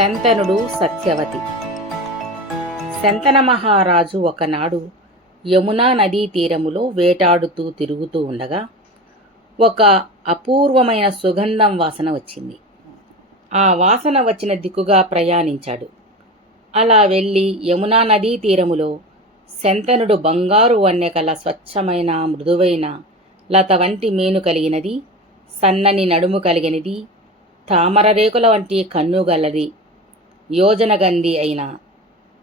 శంతనుడు సత్యవతి. శంతన మహారాజు ఒకనాడు యమునా నదీ తీరములో వేటాడుతూ తిరుగుతూ ఉండగా ఒక అపూర్వమైన సుగంధం వాసన వచ్చింది. ఆ వాసన వచ్చిన దిక్కుగా ప్రయాణించాడు. అలా వెళ్ళి యమునా నదీ తీరములో శంతనుడు బంగారు వన్నెకల స్వచ్ఛమైన మృదువైన లత వంటి మేను కలిగినది సన్నని నడుము కలిగినది తామర రేకుల వంటి కన్ను గలది యోజనగంధి అయిన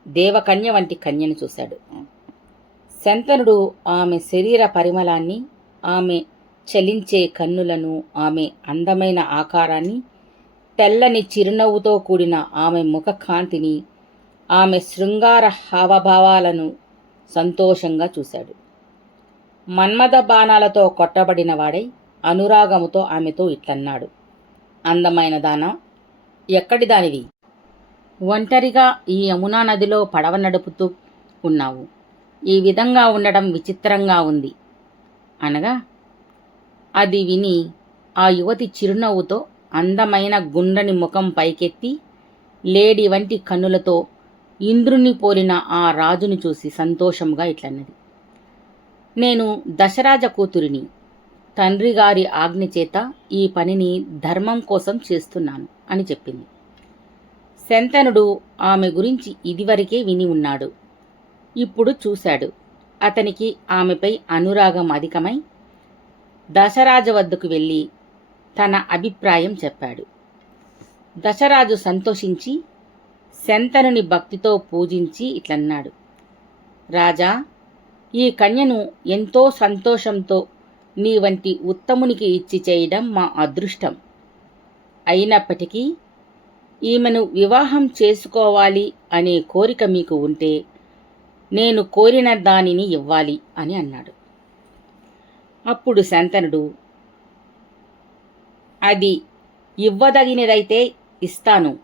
దేవకన్య వంటి కన్యను చూశాడు. శంతనుడు ఆమె శరీర పరిమళాన్ని ఆమె చలించే కన్నులను ఆమె అందమైన ఆకారాన్ని తెల్లని చిరునవ్వుతో కూడిన ఆమె ముఖ కాంతిని ఆమె శృంగార హావభావాలను సంతోషంగా చూశాడు. మన్మథ బాణాలతో కొట్టబడిన వాడై అనురాగముతో ఆమెతో ఇట్లన్నాడు. అందమైన దాన? ఎక్కడి దానివి? ఒంటరిగా ఈ యమునా నదిలో పడవ నడుపుతూ ఉన్నావు. ఈ విధంగా ఉండడం విచిత్రంగా ఉంది. అనగా అది విని ఆ యువతి చిరునవ్వుతో అందమైన గుండ్రని ముఖం పైకెత్తి లేడి వంటి కన్నులతో ఇంద్రుని పోలిన ఆ రాజుని చూసి సంతోషంగా ఇట్లన్నది. నేను దశరాజ కూతురిని తండ్రి గారి ఆజ్ఞ చేత ఈ పనిని ధర్మం కోసం చేస్తున్నాను అని చెప్పింది. శంతనుడు ఆమె గురించి ఇదివరకే విని ఉన్నాడు. ఇప్పుడు చూశాడు. అతనికి ఆమెపై అనురాగం అధికమై దశరాజు వద్దకు వెళ్ళి తన అభిప్రాయం చెప్పాడు. దశరాజు సంతోషించి శంతనుని భక్తితో పూజించి ఇట్లన్నాడు. రాజా ఈ కన్యను ఎంతో సంతోషంతో నీ వంటి ఉత్తమునికి ఇచ్చి చేయడం మా అదృష్టం. అయినప్పటికీ ఈమెను వివాహం చేసుకోవాలి అనే కోరిక మీకు ఉంటే నేను కోరిన దానిని ఇవ్వాలి అని అన్నాడు. అప్పుడు శంతనుడు అది ఇవ్వదగినదైతే ఇస్తాను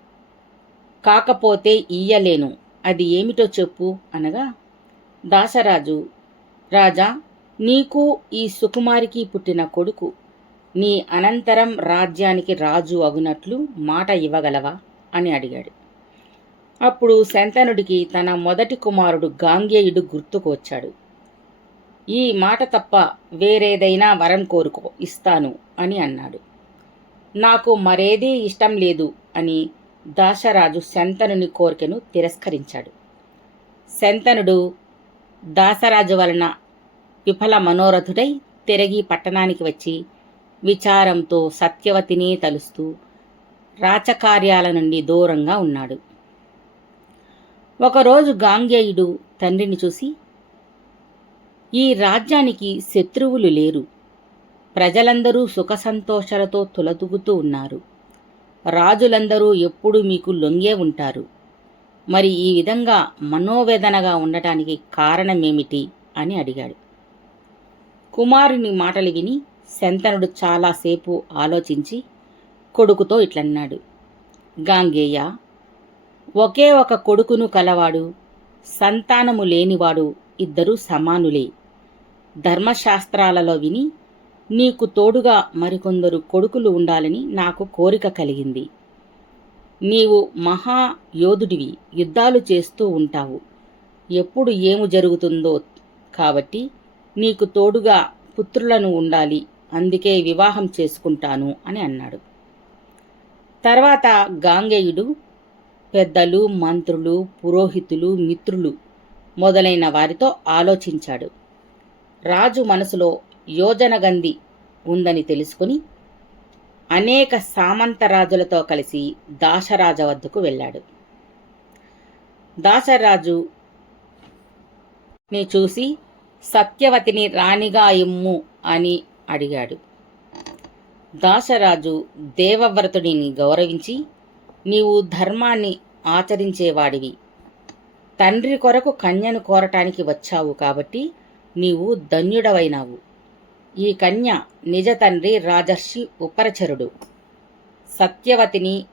కాకపోతే ఇయ్యలేను. అది ఏమిటో చెప్పు అనగా దాసరాజు రాజా నీకు ఈ సుకుమారికి పుట్టిన కొడుకు నీ అనంతరం రాజ్యానికి రాజు అగునట్లు మాట ఇవ్వగలవా? అని అడిగాడు. అప్పుడు శంతనుడికి తన మొదటి కుమారుడు గాంగేయుడు గుర్తుకు వచ్చాడు. ఈ మాట తప్ప వేరేదైనా వరం కోరుకో ఇస్తాను అని అన్నాడు. నాకు మరేదీ ఇష్టం లేదు అని దాశరాజు శంతనుని కోరికను తిరస్కరించాడు. శంతనుడు దాసరాజు వలన విఫల మనోరథుడై తిరిగి పట్టణానికి వచ్చి విచారంతో సత్యవతిని తలుస్తూ రాచకార్యాల నుండి దూరంగా ఉన్నాడు. ఒకరోజు గాంగేయుడు తండ్రిని చూసి ఈ రాజ్యానికి శత్రువులు లేరు. ప్రజలందరూ సుఖ సంతోషాలతో తులతూగుతూ ఉన్నారు. రాజులందరూ ఎప్పుడూ మీకు లొంగే ఉంటారు. మరి ఈ విధంగా మనోవేదనగా ఉండటానికి కారణమేమిటి? అని అడిగాడు. కుమారుని మాటలు విని శంతనుడు చాలాసేపు ఆలోచించి కొడుకుతో ఇట్లన్నాడు. గాంగేయ ఒకే ఒక కొడుకును కలవాడు సంతానము లేనివాడు ఇద్దరు సమానులే. ధర్మశాస్త్రాలలో విని నీకు తోడుగా మరికొందరు కొడుకులు ఉండాలని నాకు కోరిక కలిగింది. నీవు మహా యోధుడివి యుద్ధాలు చేస్తూ ఉంటావు. ఎప్పుడు ఏము జరుగుతుందో కాబట్టి నీకు తోడుగా పుత్రులను ఉండాలి. అందుకే వివాహం చేసుకుంటాను అని అన్నాడు. తర్వాత గాంగేయుడు పెద్దలు మంత్రులు పురోహితులు మిత్రులు మొదలైన వారితో ఆలోచించాడు. రాజు మనసులో యోజనగంధి ఉందని తెలుసుకుని అనేక సామంతరాజులతో కలిసి దాశరాజ వద్దకు వెళ్ళాడు. దాశరాజు ని చూసి సత్యవతిని రాణిగా ఇమ్ము అని అడిగాడు. దాసరాజు దేవవ్రతుడిని గౌరవించి నీవు ధర్మాన్ని ఆచరించేవాడివి. తండ్రి కొరకు కన్యను కోరటానికి వచ్చావు కాబట్టి నీవు ధన్యుడవైనావు. ఈ కన్య నిజ తండ్రి రాజర్షి ఉపరచరుడు. సత్యవతిని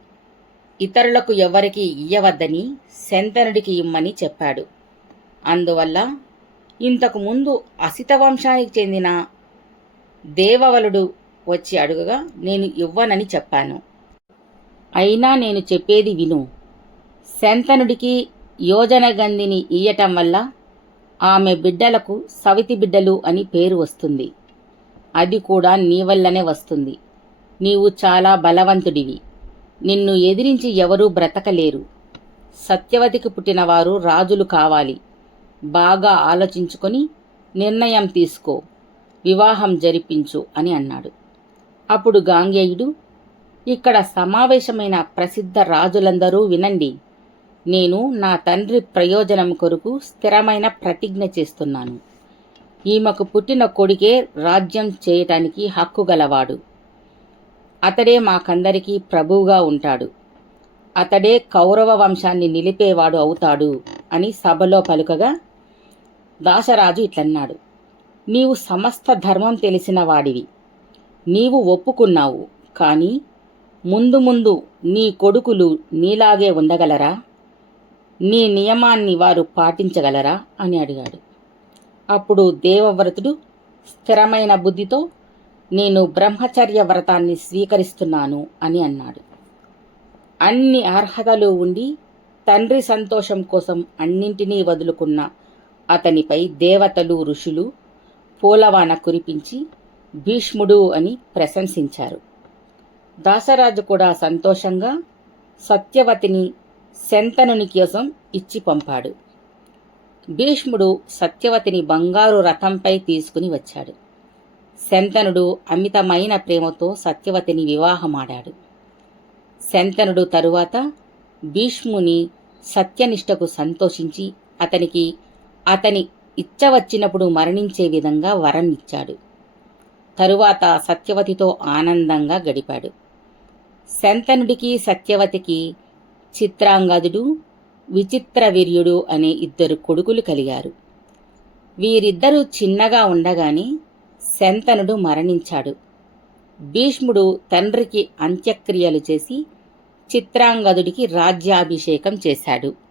ఇతరులకు ఎవరికి ఇయ్యవద్దని శంతనుడికి ఇమ్మని చెప్పాడు. అందువల్ల ఇంతకుముందు అసిత వంశానికి చెందిన దేవవలుడు వచ్చి అడుగగా నేను ఇవ్వనని చెప్పాను. అయినా నేను చెప్పేది విను. శంతనుడికి యోజనగంధిని ఇయ్యటం వల్ల ఆమె బిడ్డలకు సవితి బిడ్డలు అని పేరు వస్తుంది. అది కూడా నీ వల్లనే వస్తుంది. నీవు చాలా బలవంతుడివి. నిన్ను ఎదిరించి ఎవరూ బ్రతకలేరు. సత్యవతికి పుట్టినవారు రాజులు కావాలి. బాగా ఆలోచించుకొని నిర్ణయం తీసుకో. వివాహం జరిపించు అని అన్నాడు. అప్పుడు గాంగేయుడు ఇక్కడ సమావేశమైన ప్రసిద్ధ రాజులందరూ వినండి. నేను నా తండ్రి ప్రయోజనం కొరకు స్థిరమైన ప్రతిజ్ఞ చేస్తున్నాను. ఈమెకు పుట్టిన కొడుకే రాజ్యం చేయటానికి హక్కు గలవాడు. అతడే మాకందరికీ ప్రభువుగా ఉంటాడు. అతడే కౌరవ వంశాన్ని నిలిపేవాడు అవుతాడు అని సభలో పలుకగా దాసరాజు ఇట్లన్నాడు. నీవు సమస్త ధర్మం తెలిసిన వాడివి. నీవు ఒప్పుకున్నావు. కానీ ముందు ముందు నీ కొడుకులు నీలాగే ఉండగలరా? నీ నియమాన్ని వారు పాటించగలరా? అని అడిగాడు. అప్పుడు దేవవ్రతుడు స్థిరమైన బుద్ధితో నేను బ్రహ్మచర్య వ్రతాన్ని స్వీకరిస్తున్నాను అని అన్నాడు. అన్ని అర్హతలు ఉండి తండ్రి సంతోషం కోసం అన్నింటినీ వదులుకున్న అతనిపై దేవతలు ఋషులు పూలవాన కురిపించి భీష్ముడు అని ప్రశంసించారు. దాసరాజు కూడా సంతోషంగా సత్యవతిని శంతనుని కోసం ఇచ్చి పంపాడు. భీష్ముడు సత్యవతిని బంగారు రథంపై తీసుకుని వచ్చాడు. శంతనుడు అమితమైన ప్రేమతో సత్యవతిని వివాహమాడాడు. శంతనుడు తరువాత భీష్ముని సత్యనిష్టకు సంతోషించి అతనికి అతని ఇచ్చ వచ్చినప్పుడు మరణించే విధంగా వరం ఇచ్చాడు. తరువాత సత్యవతితో ఆనందంగా గడిపాడు. శంతనుడికి సత్యవతికి చిత్రాంగదుడు విచిత్ర వీర్యుడు అనే ఇద్దరు కొడుకులు కలిగారు. వీరిద్దరూ చిన్నగా ఉండగానే శంతనుడు మరణించాడు. భీష్ముడు తండ్రికి అంత్యక్రియలు చేసి చిత్రాంగదుడికి రాజ్యాభిషేకం చేశాడు.